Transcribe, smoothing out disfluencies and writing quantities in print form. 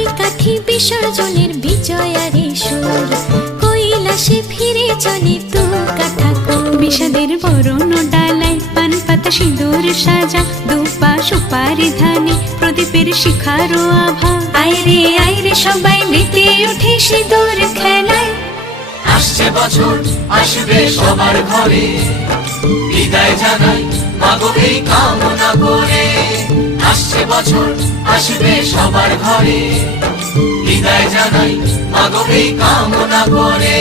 মাটি কাঠি বিসর্জনের বিজয়ারে সুর, কৈলাসে ফিরে চলে তু কাঠা বিষাদের বরণ ডালায় পান পাতা সিঁদুর সাজা, দুপা সুপারি ধানে প্রদীপের শিখারো আভা। আইরে সবাই মেতে উঠে সিঁদুর খেলায়। আসছে বছর আসবে সবার ঘরে, বিদায় জানাই মাগো এই কামনা করে। আসছে বছর আসবে সবার ঘরে, বিদায় জানাই মাগো এই কামনা করে।